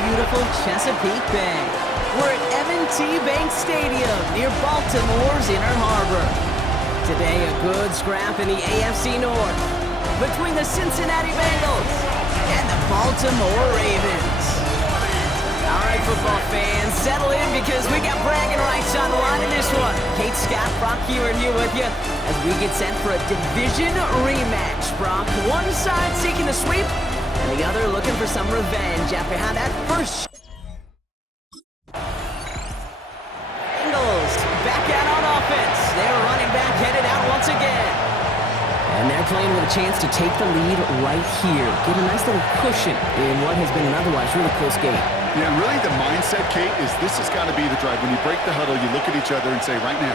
beautiful Chesapeake Bay. We're at M&T Bank Stadium near Baltimore's Inner Harbor. Today, a good scrap in the AFC North between the Cincinnati Bengals and the Baltimore Ravens. All right, football fans, settle in because we got bragging rights on the line in this one. Kate, Scott, Brock Hewer here with you as we get set for a division rematch. Brock, one side seeking a sweep and the other looking for some revenge after how that first Bengals back out on offense. They're running back headed out once again. And they're playing with a chance to take the lead right here. Get a nice little cushion in what has been an otherwise really close game. Yeah, really the mindset, Kate, is this has got to be the drive. When you break the huddle, you look at each other and say, right now,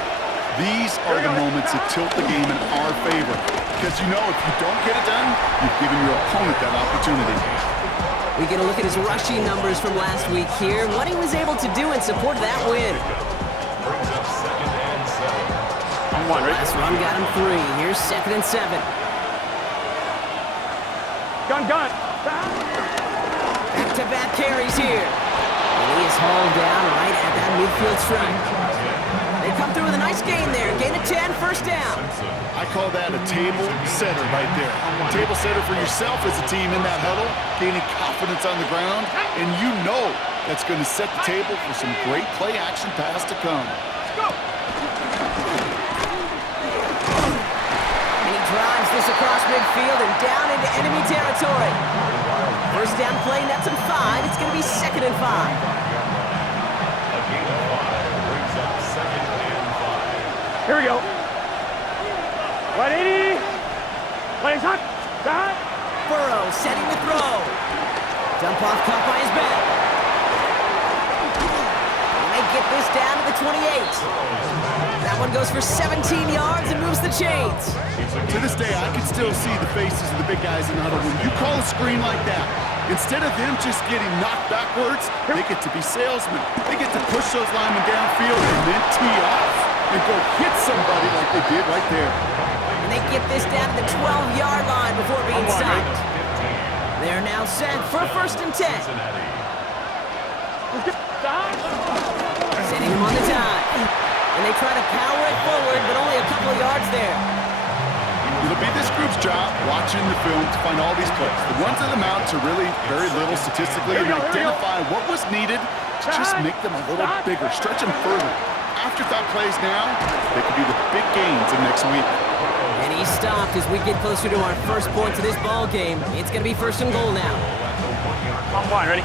these are the moments that tilt the game in our favor. Because you know if you don't get it done, you've given your opponent that opportunity. We get a look at his rushing numbers from last week here, what he was able to do in support of that win. Last run got him 3. Here's 2nd and 7. Gun. Back-to-back carries here. And he is hauled down right at that midfield stripe. They come through with a nice gain there. Gain of 10, first down. I call that a table setter right there. Table setter for yourself as a team in that huddle, gaining confidence on the ground, and you know that's going to set the table for some great play-action pass to come. Let's go. Drives this across midfield and down into enemy territory. First down play, nets him 5. It's going to be 2nd and 5. Here we go. 180. Playing hot. Burrow setting the throw. Dump off caught by his back. And they get this down to the 28. That one goes for 17 yards and moves the chains. To this day, I can still see the faces of the big guys in the huddle. When you call a screen like that, instead of them just getting knocked backwards, they get to be salesmen. They get to push those linemen downfield and then tee off and go hit somebody like they did right there. And they get this down to the 12-yard line before being stopped. They're now set for 1st and 10. Sending him on the dive. And they try to power it forward, but only a couple of yards there. It'll be this group's job watching the film to find all these plays. The ones that amount to really very little statistically and identify what was needed to just make them a little bigger, stretch them further. Afterthought plays now, they could be the big gains in next week. And he stopped as we get closer to our first points of this ball game. It's going to be 1st and goal now. On one, ready?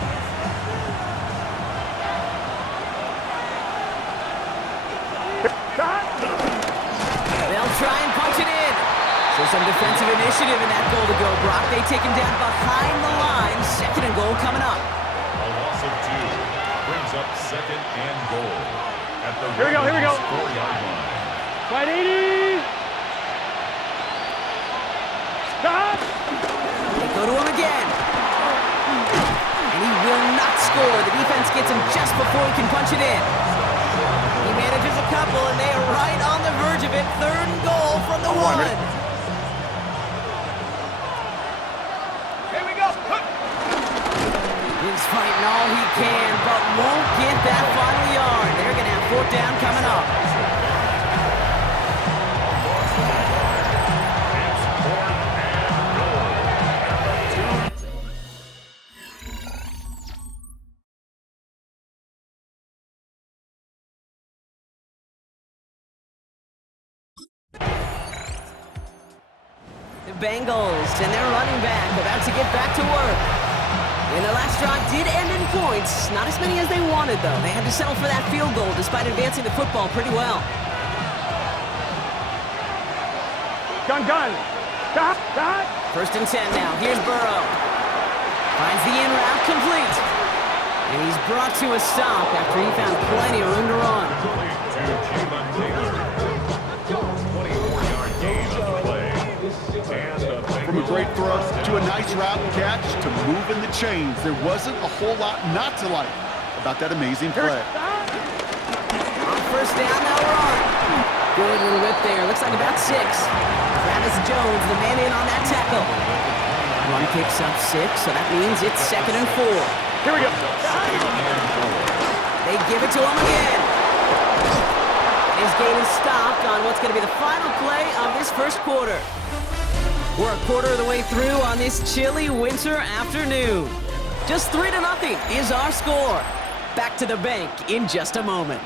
They'll try and punch it in. So some defensive initiative in that goal to go. Brock, they take him down behind the line. 2nd and goal coming up. A loss of 2 brings up 2nd and goal. At the Here we go. 4-yard line. 180. Stop. They go to him again. And he will not score. The defense gets him just before he can punch it in. He manages a couple, and they are right on the verge of it. 3rd and goal from the 1. Here we go. He's fighting all he can, but won't get that final yard. They're going to have 4th down coming up. The Bengals and their running back about to get back to work. And the last drive did end in points. Not as many as they wanted, though. They had to settle for that field goal despite advancing the football pretty well. Gun. Stop. 1st and 10 now. Here's Burrow. Finds the in route complete. And he's brought to a stop after he found plenty of room to run. From a great throw to a nice route and catch to moving the chains, there wasn't a whole lot not to like about that amazing play. On 1st down, they'll run. Good little whip there. Looks like about 6. Travis Jones, the man in on that tackle. Run picks up 6, so that means it's 2nd and 4. Here we go. They give it to him again. His game is stopped on what's going to be the final play of this first quarter. We're a quarter of the way through on this chilly winter afternoon. Just 3-0 is our score. Back to the bank in just a moment.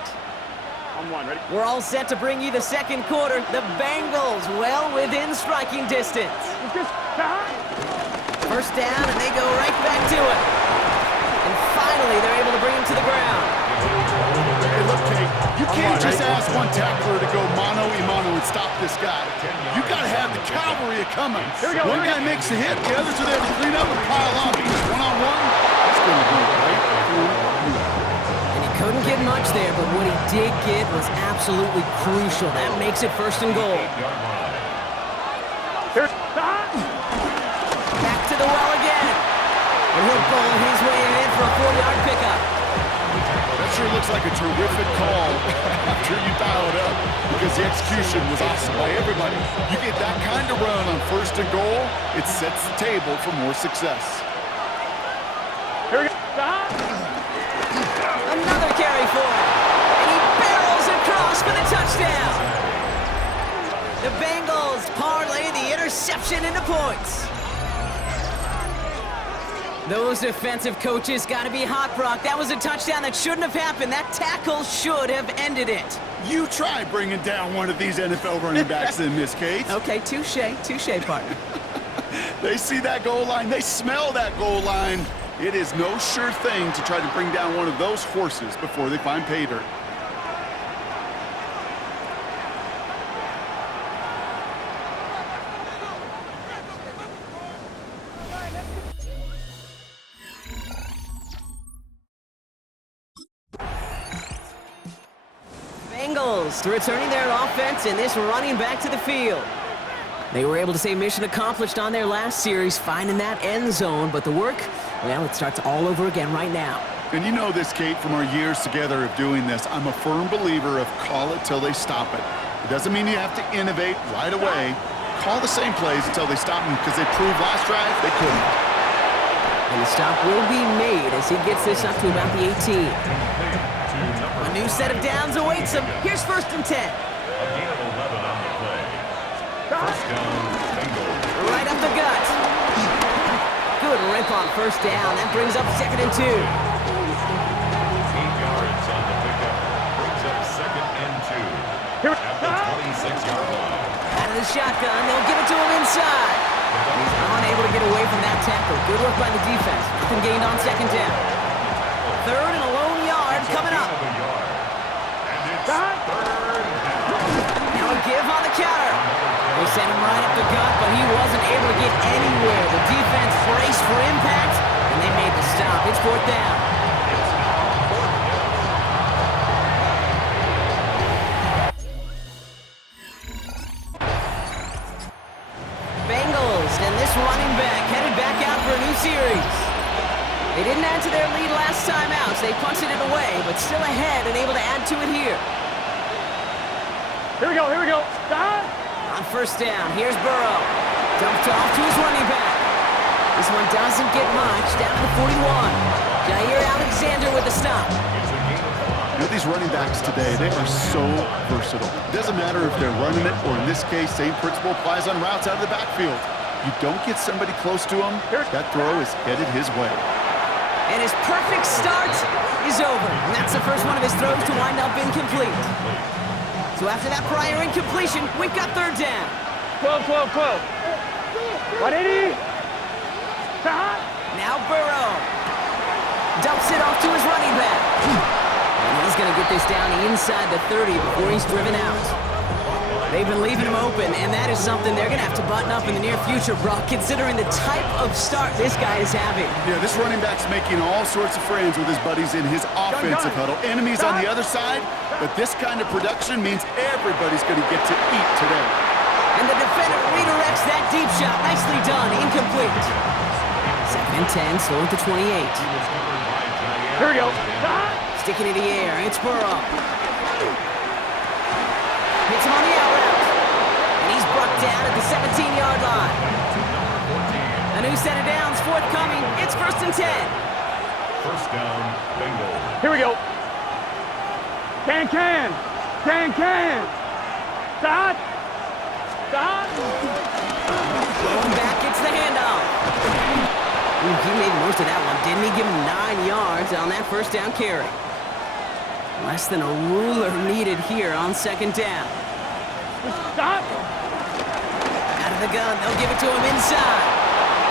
On one, ready? We're all set to bring you the second quarter. The Bengals well within striking distance. First down, and they go right back to it. And finally, they're able to bring him to the ground. Hey, look, Kate, you can't just ask one tackler to go mano-a-mano and stop this guy. You got to have the cavalry coming. One guy makes a hit, the others are there to clean up and pile on. Because one-on-one, that's going to be right through you. And he couldn't get much there, but what he did get was absolutely crucial. That makes it first and goal. Back to the well again. And he'll bowl his way ahead for a 4-yard pickup. That sure looks like a terrific call after you dial it up, because the execution was awesome by everybody. You get that kind of run on first and goal, it sets the table for more success. Here we go. Another carry for him. And he barrels across for the touchdown. The Bengals parlay the interception into points. Those defensive coaches got to be hot, Brock. That was a touchdown that shouldn't have happened. That tackle should have ended it. You try bringing down one of these NFL running backs in this case. Okay, touche, partner. They see that goal line. They smell that goal line. It is no sure thing to try to bring down one of those horses before they find pay dirt. Bengals returning their offense and this running back to the field. They were able to say mission accomplished on their last series, finding that end zone, but the work, well, it starts all over again right now. And you know this, Kate, from our years together of doing this. I'm a firm believer of call it till they stop it. It doesn't mean you have to innovate right away. Call the same plays until they stop them, because they proved last drive they couldn't. And the stop will be made as he gets this up to about the 18. A new set of downs awaits him. Here's first and 10. A gain of 11 on the play. First down, Bengals. Right up the gut. Good rip on first down. That brings up second and 2. 8 yards on the pickup. Brings up second and 2. At the 26-yard line. Out of the shotgun, they'll give it to him inside. He's unable to get away from that tackle. Good work by the defense. Nothing gained on second down. Third and a lone yard coming up. Now a give on the counter. They sent him right up the gut, but he wasn't able to get anywhere. The defense braced for impact, and they made the stop. It's fourth down. Bengals and this running back headed back out for a new series. They didn't add to their lead last time out, so they punted it away, but still ahead and able to add to it here. Here we go, here we go. On first down, here's Burrow. Dumped off to his running back. This one doesn't get much, down to the 41. Jair Alexander with the stop. You know, these running backs today, they are so versatile. It doesn't matter if they're running it, or in this case, same principle applies on routes out of the backfield. You don't get somebody close to him, that throw is headed his way. And his perfect start is over. And that's the first one of his throws to wind up incomplete. So after that prior incompletion, we've got third down. 12, 12, 12. 180. Now Burrow dumps it off to his running back. And he's going to get this down inside the 30 before he's driven out. They've been leaving him open, and that is something they're going to have to button up in the near future, Brock, considering the type of start this guy is having. Yeah, this running back's making all sorts of friends with his buddies in his offensive huddle. Enemies on the other side, but this kind of production means everybody's going to get to eat today. And the defender redirects that deep shot. Nicely done. Incomplete. Second and 10, slow at the 28. Here we go. Sticking in the air, it's Burrow. Hits him on the out route. And he's brought down at the 17-yard line. A new set of downs forthcoming. It's first and 10. First down, Bengals. Here we go. Can. Stop. Going back, gets the handoff. Ooh, he made most of that one, didn't he? Give him 9 yards on that first down carry. Less than a ruler needed here on second down. Stop. Out of the gun, they'll give it to him inside.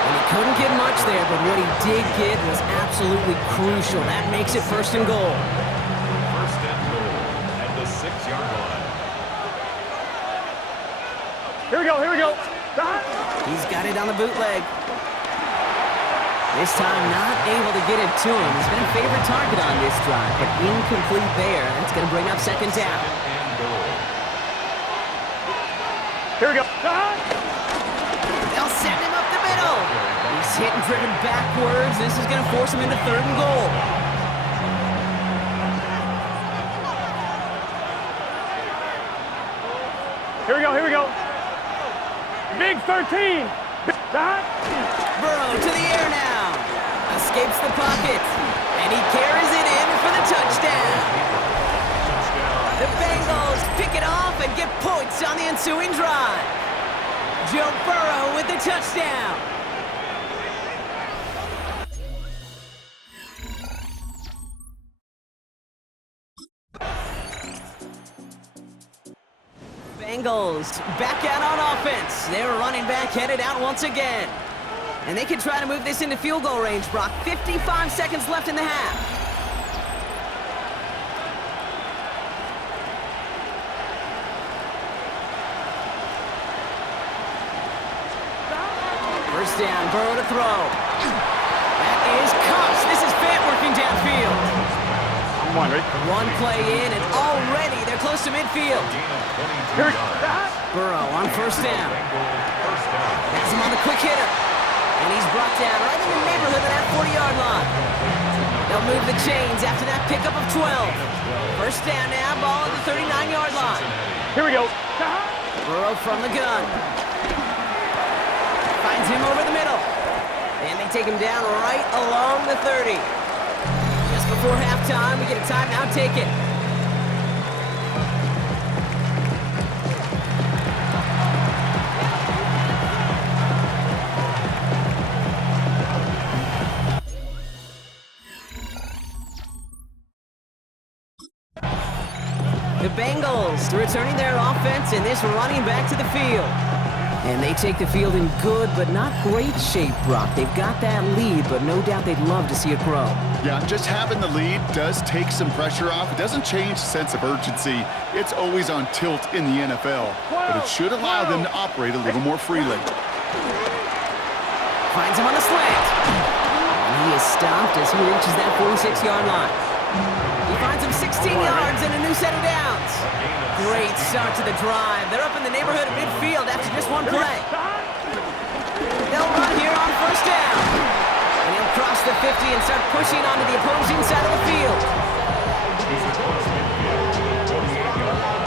And he couldn't get much there, but what he did get was absolutely crucial. That makes it first and goal. First and goal at the 6-yard line. Here we go. Stop. He's got it on the bootleg. This time not able to get it to him. He's been a favorite target on this drive, but incomplete there. That's going to bring up second down. Second and goal. Here we go. Stop. They'll send him up the middle. He's hit and driven backwards. This is going to force him into third and goal. Here we go. Big 13. Stop. Burrow to the air now. Escapes the pocket. And he carries it in for the touchdown. The Bengals pick it off and get points on the ensuing drive. Joe Burrow with the touchdown. Bengals back out on offense. Their running back headed out once again. And they can try to move this into field goal range, Brock. 55 seconds left in the half. First down, Burrow to throw. That is Cox. This is Fant working downfield. I'm one, ready? One play in, and already they're close to midfield. Here we go. Burrow on first down. First down. Has him on the quick hitter. And he's brought down right in the neighborhood of that 40-yard line. They'll move the chains after that pickup of 12. First down now, ball at the 39-yard line. Here we go. Burrow from the gun. Finds him over the middle. And they take him down right along the 30. Just before halftime, we get a timeout taken. The Bengals returning their offense and this running back to the field. And they take the field in good but not great shape, Brock. They've got that lead, but no doubt they'd love to see it grow. Yeah, just having the lead does take some pressure off. It doesn't change the sense of urgency. It's always on tilt in the NFL, but it should allow them to operate a little more freely. Finds him on the slant. And he is stopped as he reaches that 46-yard line. He finds him 16 yards and a new set of downs. Great start to the drive. They're up in the neighborhood of midfield after just one play. They'll run here on first down. And he'll cross the 50 and start pushing onto the opposing side of the field. He's across midfield to the 48-yard line.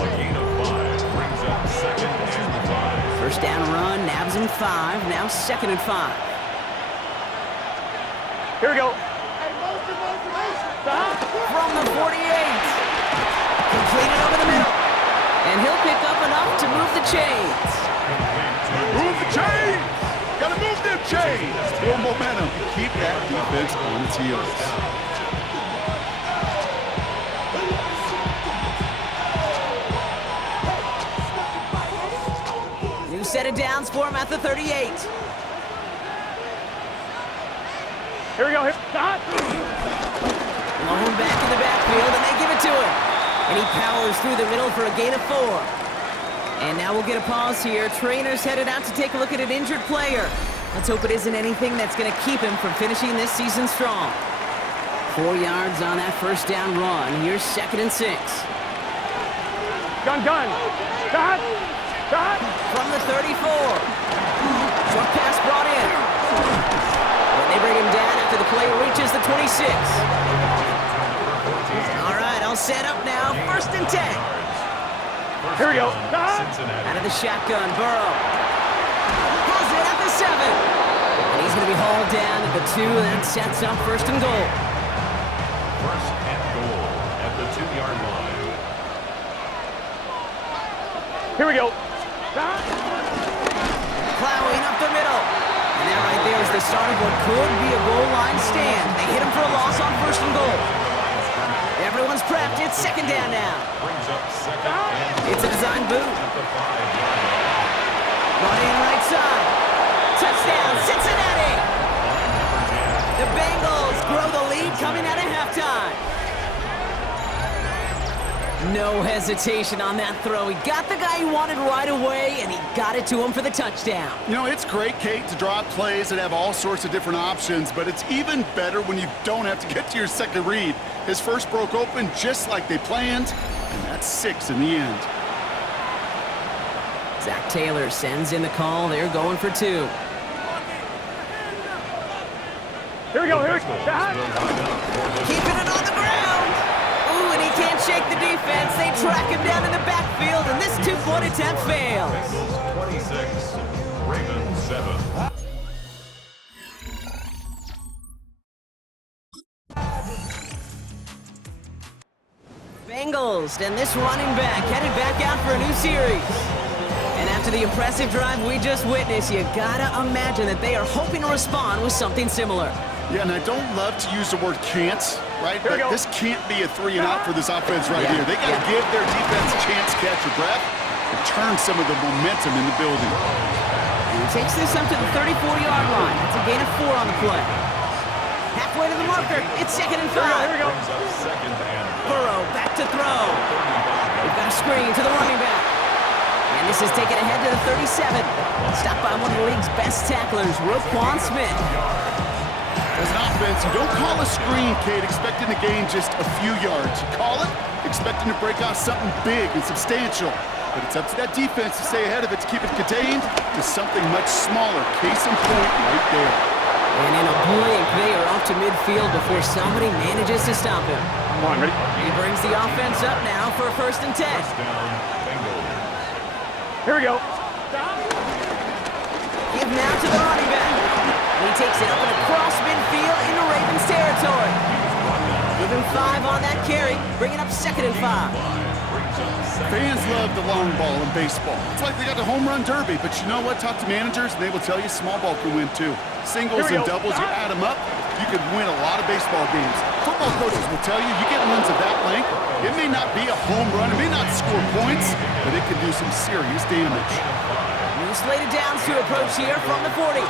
A gain of 5 brings up second and 5. First down run, nabs him 5. Now second and 5. Here we go. From the 48. Completed over the middle. And he'll pick up enough to move the chains. Move the chains! Gotta move them chains! Build momentum. Keep that defense on its heels. New set of downs for him at the 38. Here we go. Here. Stop. Lone back in the backfield, and they give it to him. And he powers through the middle for a gain of 4. And now we'll get a pause here. Trainer's headed out to take a look at an injured player. Let's hope it isn't anything that's going to keep him from finishing this season strong. 4 yards on that first down run. Here's second and 6. Gun. Stop. From the 34. Short pass brought in. And they bring him down after the play reaches the 26. All right, all set up now. First and 10. Here we go. Out of the shotgun, Burrow. Has it at the 7. And he's going to be hauled down at the 2, and that sets up first and goal. First and goal at the 2-yard line. Here we go. Plowing up the middle. And that right there is the start of what could be a goal line stand. They hit him for a loss on first and goal. Everyone's prepped. It's second down now. Brings up second and It's a design boot. at the 5-yard line. Running right side. Touchdown, Cincinnati. The Bengals grow the lead coming out of halftime. No hesitation on that throw. He got the guy he wanted right away, and he got it to him for the touchdown. You know, it's great, Kate, to draw up plays and have all sorts of different options, but it's even better when you don't have to get to your second read. His first broke open just like they planned, and that's 6 in the end. Zach Taylor sends in the call. They're going for 2. Here we go. Here we go. Keeping it on the ground. Ooh, and he can't shake the defense. They track him down in the backfield, and this 2-point attempt fails. Bengals 26, Ravens 7. Bengals, and this running back headed back out for a new series. And after the impressive drive we just witnessed, you gotta imagine that they are hoping to respond with something similar. Yeah, and I don't love to use the word can't, right? Here we But go. this can't be a 3 and out for this offense right Yeah, here. They got to yeah. give their defense a chance to catch your breath and turn some of the momentum in the building. And he takes this up to the 34-yard line. That's a gain of 4 on the play. Halfway to the marker, it's second and 5. Here we go. Brings up second and Burrow back to throw. They've got a screen to the running back. And this is taken ahead to the 37. Stopped by one of the league's best tacklers, Roquan Smith. As an offense, you don't call a screen, Kate, expecting to gain just a few yards. You call it expecting to break out something big and substantial. But it's up to that defense to stay ahead of it, to keep it contained to something much smaller. Case in point right there. And in a blink, they are off to midfield before somebody manages to stop him. Come on, ready? He brings the offense up now for a first and 10. first down, Bengals. Here we go. Give now to the running back. And he takes it up and across midfield into Ravens territory. Give him 5 on that carry, bringing up second and 5. Brings up second. Fans love the long ball in baseball. It's like they got the home run derby, but you know what? Talk to managers, and they will tell you small ball can win too. Singles Here we and go. doubles, you add them up, you could win a lot of baseball games. Football coaches will tell you, you get runs of that length, it may not be a home run, it may not score points, but it can do some serious damage. New slated downs to approach here from the 40.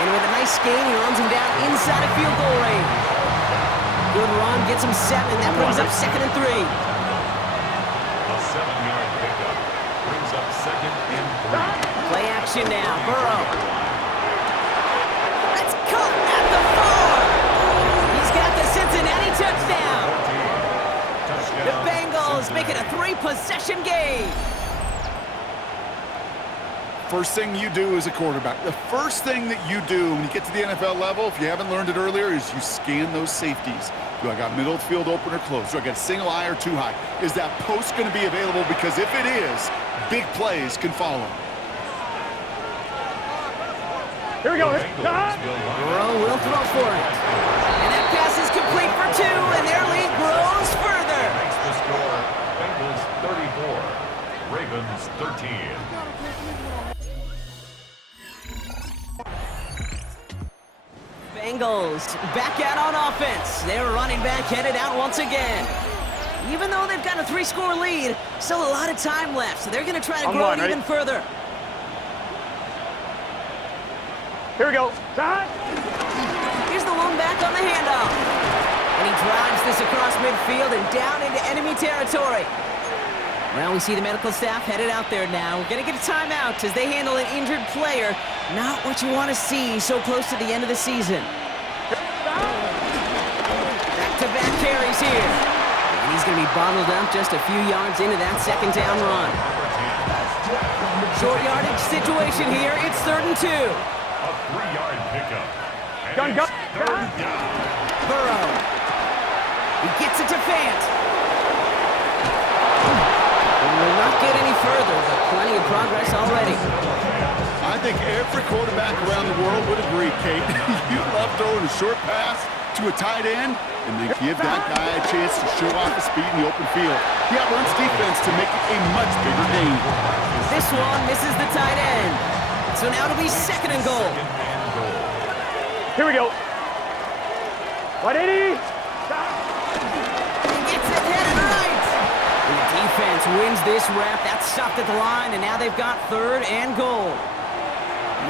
And with a nice gain, he runs him down inside of field goal range. Good run, gets him 7. That brings up second and 3. A 7-yard pickup. Brings up second and 3. Play action now, Burrow. That's caught at the 4. He's got the Cincinnati touchdown. The Touchdown. Bengals make it a 3-possession game. First thing you do as a quarterback, the first thing that you do when you get to the NFL level, if you haven't learned it earlier, is you scan those safeties. Do I got middle of the field open or close? Do I got a single high or 2 high? Is that post going to be available? Because if it is, big plays can follow. Here we go. Burrow will throw for it. And that pass is complete for 2, and their lead grows further. Makes the score Bengals 34, Ravens 13. Bengals back out on offense. Their running back headed out once again. Even though they've got a 3-score lead, still a lot of time left, so they're going to try to grow it even further. Here we go. Here's the lone back on the handoff. And he drives this across midfield and down into enemy territory. Well, we see the medical staff headed out there now. We're going to get a timeout as they handle an injured player. Not what you want to see so close to the end of the season. Back-to-back carries here. And he's going to be bottled up just a few yards into that second down run. Short yardage situation here. It's 3rd and 2. A 3-yard pickup. And Gun. it's 3rd down. Burrow. He gets it to Fant. And will not get any further, but plenty of progress already. I think every quarterback around the world would agree, Kate. You love throwing a short pass to a tight end and then give that guy a chance to show off his speed in the open field. He outruns defense to make it a much bigger game. This one misses the tight end. So now it'll be second and goal. Here we go. 180. He gets it headed right. And the defense wins this rep. That's stopped at the line, and now they've got third and goal.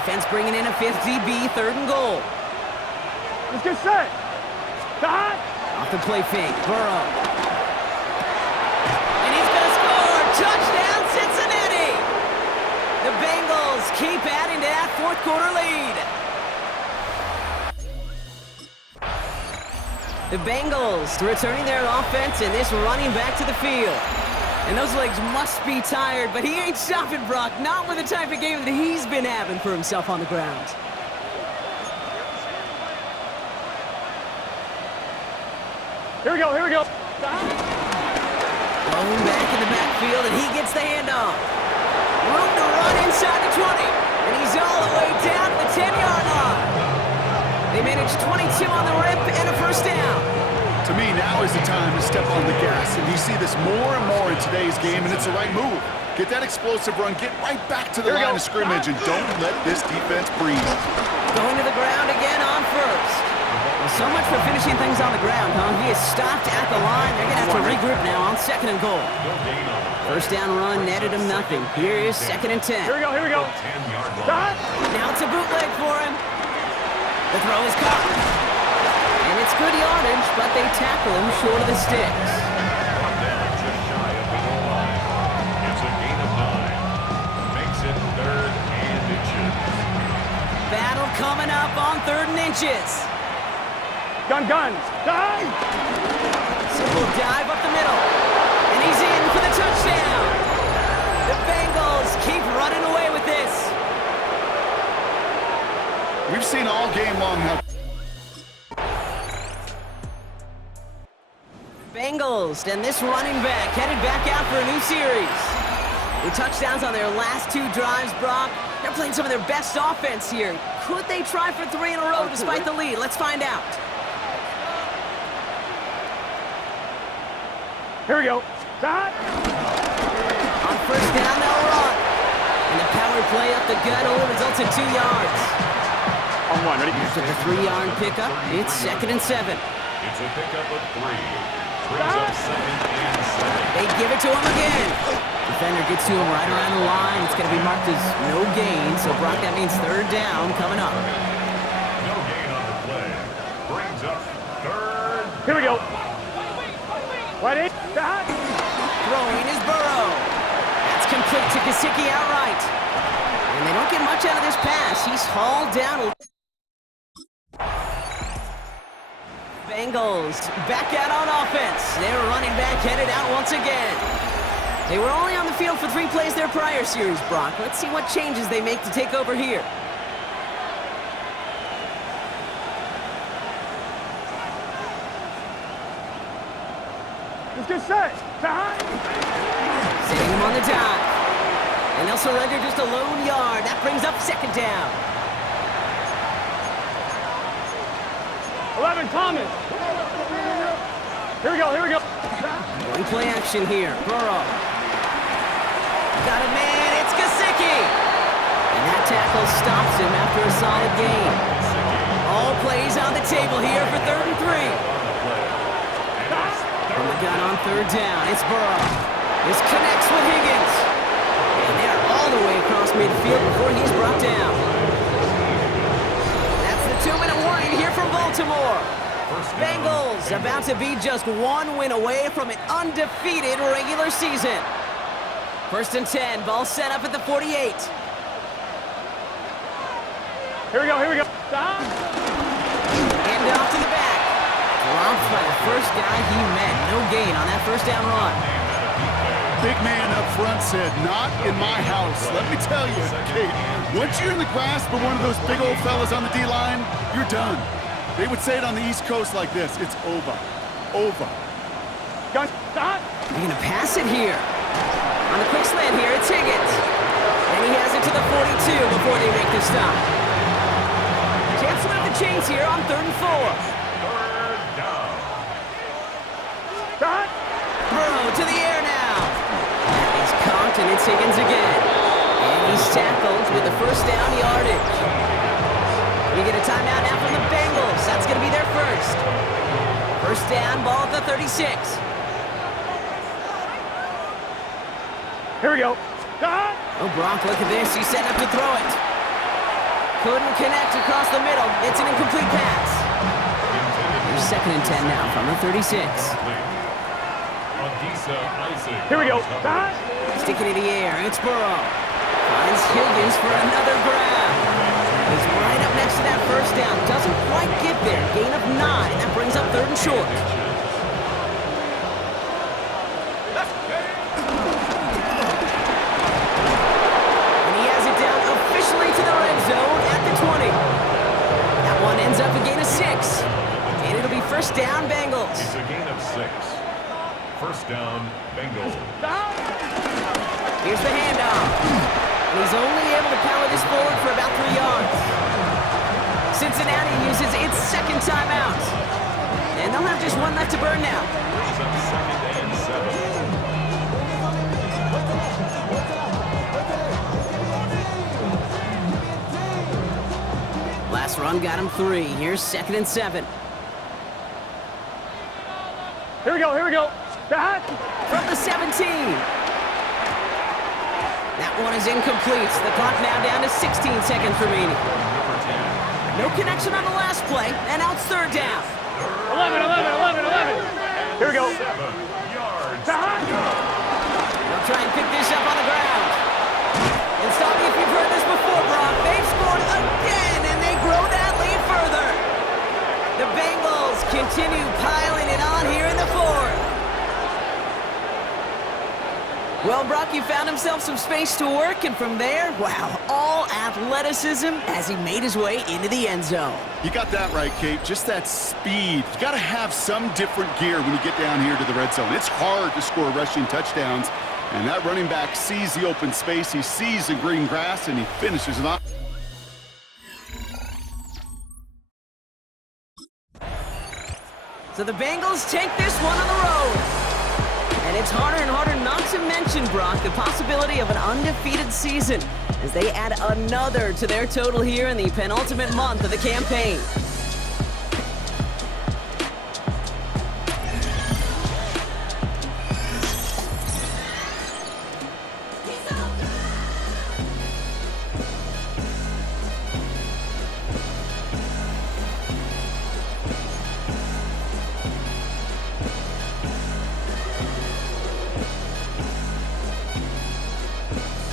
Defense bringing in a 5th DB, third and goal. Let's get set. Stop. Off the play fake, Burrow. And he's going to score. Touchdown, Cincinnati. The Bengals keep adding to that fourth quarter lead. The Bengals returning their offense and this running back to the field. And those legs must be tired, but he ain't stopping, Brock. Not with the type of game that he's been having for himself on the ground. Here we go. Here we go. Thrown back in the backfield, and he gets the handoff. Room to run inside the 20, and he's all the way down to the 10-yard line. They managed 22 on the rip and a first down. To me, now is the time to step on the gas, and you see this more and more in today's game, and it's the right move. Get that explosive run, get right back to the line of scrimmage, and don't let this defense breathe. Going to the ground again on first. Well, so much for finishing things on the ground, huh? He is stopped at the line. They're going to have to regroup now on second and goal. First down run netted him nothing. Here is second and 10. Here we go. Here we go. Stop. Now it's a bootleg for him. The throw is caught. And it's good yardage, but they tackle him short of the sticks. Just shy of the goal line. It's a gain of 9. Makes it third and inches. Battle coming up on third and inches. Gun. Dive. Simple dive up the middle. And he's in for the touchdown. The Bengals keep running away with this. We've seen all game long how Bengals and this running back headed back out for a new series. With touchdowns on their last 2 drives, Brock. They're playing some of their best offense here. Could they try for 3 in a row despite the lead? Let's find out. Here we go. Stop. On first down, they'll run. And the power play up the gut only results in 2 yards. On 1. Ready? After the 3-yard pickup, it's second and 7. It's a pickup of 3. Brings up second and 7. They give it to him again. Defender gets to him right around the line. It's going to be marked as no gain. So, Brock, that means third down coming up. No gain on the play. Brings up third. Here we go. 180. Stop. Throwing is Burrow. That's complete to Gesicki outright. And they don't get much out of this pass. He's hauled down. Bengals back out on offense. Their running back headed out once again. They were only on the field for 3 plays their prior series, Brock. Let's see what changes they make to take over here. Let's get set. Time. Setting him on the dive. And they'll surrender just a lone yard. That brings up second down. 11, Thomas. Here we go. Here we go. Going play action here. Burrow. Got a man. It's Gesicki. And that tackle stops him after a solid gain. All plays on the table here for third and 3. From the gun on third down, it's Burrow. This connects with Higgins. And they're all the way across midfield before he's brought down. That's the 2-minute warning here from Baltimore. Bengals about to be just 1 win away from an undefeated regular season. First and 10, ball set up at the 48. Here we go. Here we go. Stop. Hand off to the back. Dropped by the first guy he met. No gain on that first down run. big man up front said, "Not in my house." Let me tell you, Kate, once you're in the grasp of one of those big old fellas on the D-line, you're done. They would say it on the East Coast like this: it's over. Over. Gun, stop. They're going to pass it here. On the quick slant here, it's Higgins. And he has it to the 42 before they make the stop. Chance to move the chains here on 3rd and 4. Third down. Burrow to the air now. And he's caught, and it's Higgins again. And he's tackled with the first down yardage. We get a timeout now from the Bengals. That's going to be their first. First down, ball at the 36. Here we go. Oh, Brock, look at this. He's setting up to throw it. Couldn't connect across the middle. It's an incomplete pass. Here's 2nd and 10 now from the 36. Here we go. Stick it in the air. It's Burrow. Finds Higgins for another grab. He's right up next to that first down. Doesn't quite get there. Gain of 9. That brings up 3rd and short. And he has it down officially to the red zone at the 20. That one ends up a gain of 6. And it'll be first down, Bengals. It's a gain of 6. First down, Bengals. Here's the handoff. And he's only able to power this forward for about 3 yards. Cincinnati uses its second timeout. And they'll have just one left to burn now. Brings up 2nd and 7. Last run got him 3. Here's 2nd and 7. Here we go. Here we go. From the 17. That one is incomplete. The clock now down to 16 seconds remaining. No connection on the last play, and now it's 3rd down. 11. Here we go. 7 yards. They'll try and pick this up on the ground. And stop me if you've heard this before, Brock. They've scored again, and they grow that lead further. The Bengals continue piling it on here in the 4th. Well, Brock, you found himself some space to work, and from there, wow, all athleticism as he made his way into the end zone. You got that right, Kate. Just that speed. You got to have some different gear when you get down here to the red zone. It's hard to score rushing touchdowns, and that running back sees the open space, he sees the green grass, and he finishes it off. So the Bengals take this one on the road. And it's harder and harder not to mention, Brock, the possibility of an undefeated season as they add another to their total here in the penultimate month of the campaign.